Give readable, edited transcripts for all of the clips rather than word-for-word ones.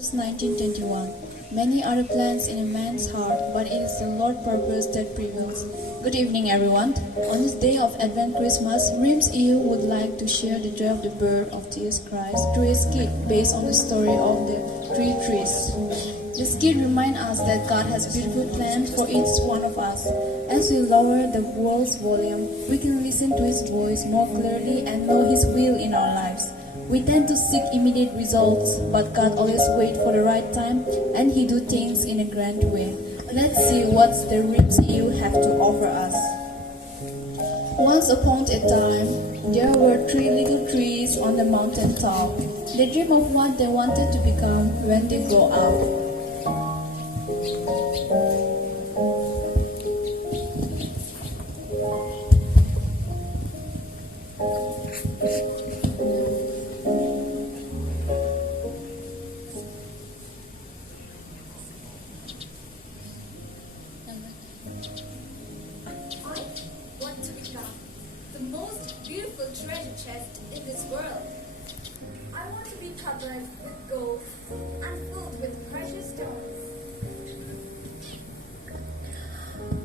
Verse 19:21. Many are the plans in a man's heart, but it is the Lord's purpose that prevails. Good evening, everyone. On this day of Advent Christmas, Reims EU would like to share the joy of the birth of Jesus Christ through a skit based on the story of the three trees. The skit reminds us that God has beautiful plans for each one of us. As we lower the world's volume, we can listen to His voice more clearly and know His will in our lives. We tend to seek immediate results, but God always waits for the right time and He do things in a grand way. Let's see what the Reims EU have to offer us. Once upon a time, there were three little trees on the mountain top. They dreamed of what they wanted to become when they grow up. I want to become the most beautiful treasure chest in this world. I want to be covered with gold and filled with precious stones.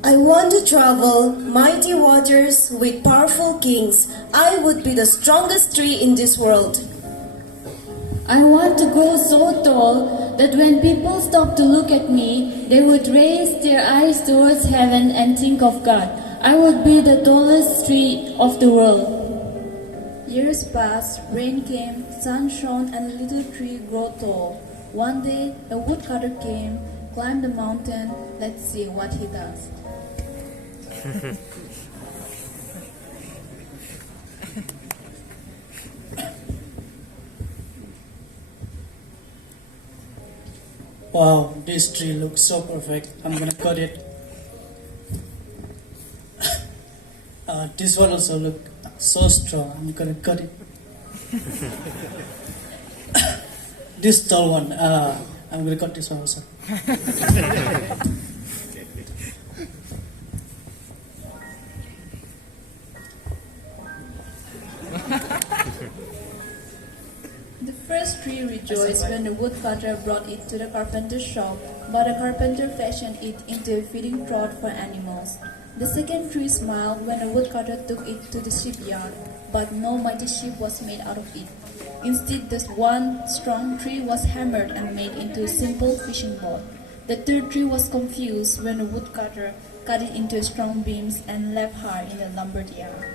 I want to travel mighty waters with powerful kings. I would be the strongest tree in this world. I want to grow so tall that when people stop to look at me, they would raise their eyes towards heaven and think of God. I would be the tallest tree of the world. Years passed, rain came, sun shone, and the little tree grew tall. One day, a woodcutter came, climbed the mountain. Let's see what he does. Wow, this tree looks so perfect. I'm gonna cut it. This one also look so strong. I'm gonna cut it. This tall one, I'm gonna cut this one also. The first tree rejoiced when the woodcutter brought it to the carpenter's shop, but the carpenter fashioned it into a feeding trough for animals. The second tree smiled when the woodcutter took it to the shipyard, but no mighty ship was made out of it. Instead, this one strong tree was hammered and made into a simple fishing boat. The third tree was confused when the woodcutter cut it into strong beams and left her in the lumber yard.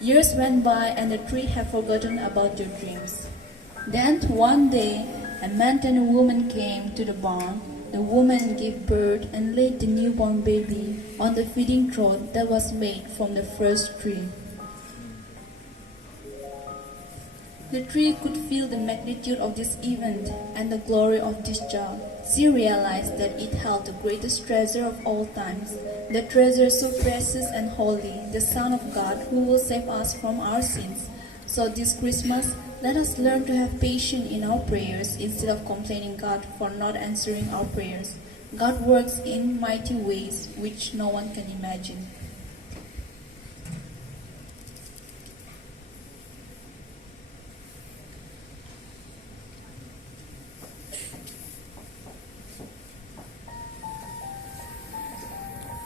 Years went by and the three had forgotten about their dreams. Then one day, a man and a woman came to the barn. The woman gave birth and laid the newborn baby on the feeding trough that was made from the first tree. The tree could feel the magnitude of this event and the glory of this child. She realized that it held the greatest treasure of all times, the treasure so precious and holy, the Son of God who will save us from our sins. So this Christmas, let us learn to have patience in our prayers instead of complaining God for not answering our prayers. God works in mighty ways which no one can imagine.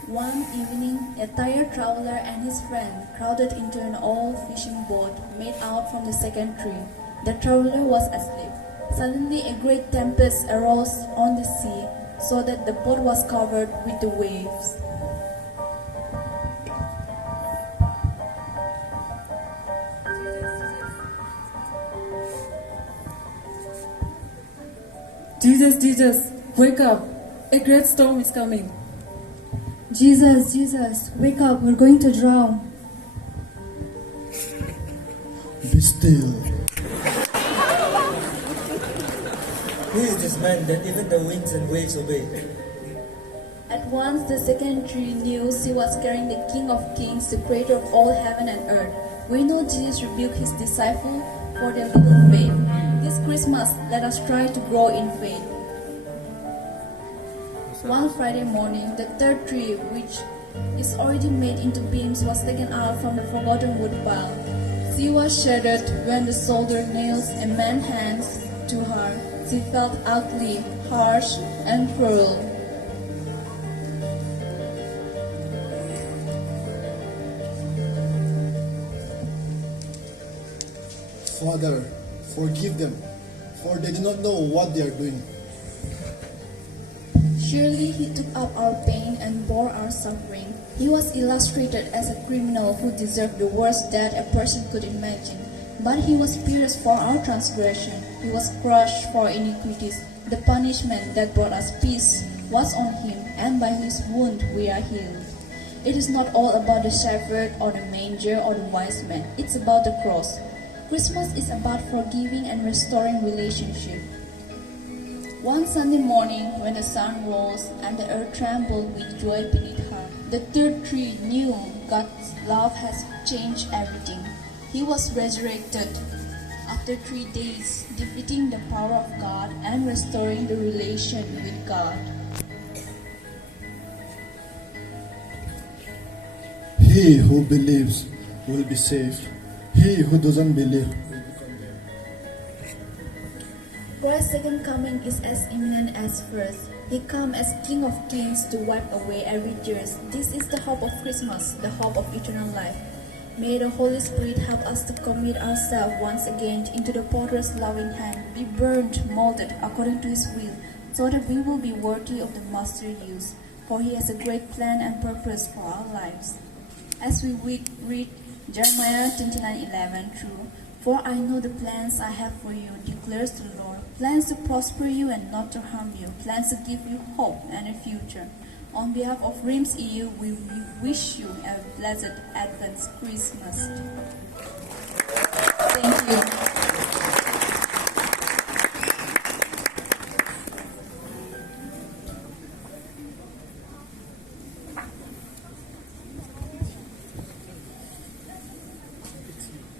One evening, a tired traveler and his friend crowded into an old fishing boat made out from the second tree. The traveler was asleep. Suddenly, a great tempest arose on the sea, so that the boat was covered with the waves. Jesus, Jesus, wake up! A great storm is coming. Jesus, Jesus, wake up, we're going to drown. Be still. Who is this man that even the winds and waves obey? At once the second tree knew she was carrying the King of Kings, the creator of all heaven and earth. We know Jesus rebuked his disciples for their little faith. This Christmas, let us try to grow in faith. One Friday morning, the third tree, which is already made into beams, was taken out from the forgotten wood pile. She was shattered when the soldier nails a man's hands to her. she felt ugly, harsh, and cruel. Father, forgive them, for they do not know what they are doing. Surely he took up our pain and bore our suffering. He was illustrated as a criminal who deserved the worst death a person could imagine. But he was pierced for our transgression. He was crushed for iniquities. The punishment that brought us peace was on him, and by his wound we are healed. It is not all about the shepherd or the manger or the wise man. It's about the cross. Christmas is about forgiving and restoring relationship. One Sunday morning, when the sun rose and the earth trembled with joy beneath her, the third tree knew God's love has changed everything. He was resurrected after 3 days, defeating the power of God and restoring the relation with God. He who believes will be saved. He who doesn't believe will be condemned. For his second coming is as imminent as first. He comes as King of Kings to wipe away every tear. This is the hope of Christmas, the hope of eternal life. May the Holy Spirit help us to commit ourselves once again into the Potter's loving hand, be burned, molded according to His will, so that we will be worthy of the Master's use. For He has a great plan and purpose for our lives. As we read Jeremiah 29:11 through, "For I know the plans I have for you, declares the Lord, plans to prosper you and not to harm you, plans to give you hope and a future." On behalf of RIMS EU, we wish you a blessed Advent Christmas. Thank you.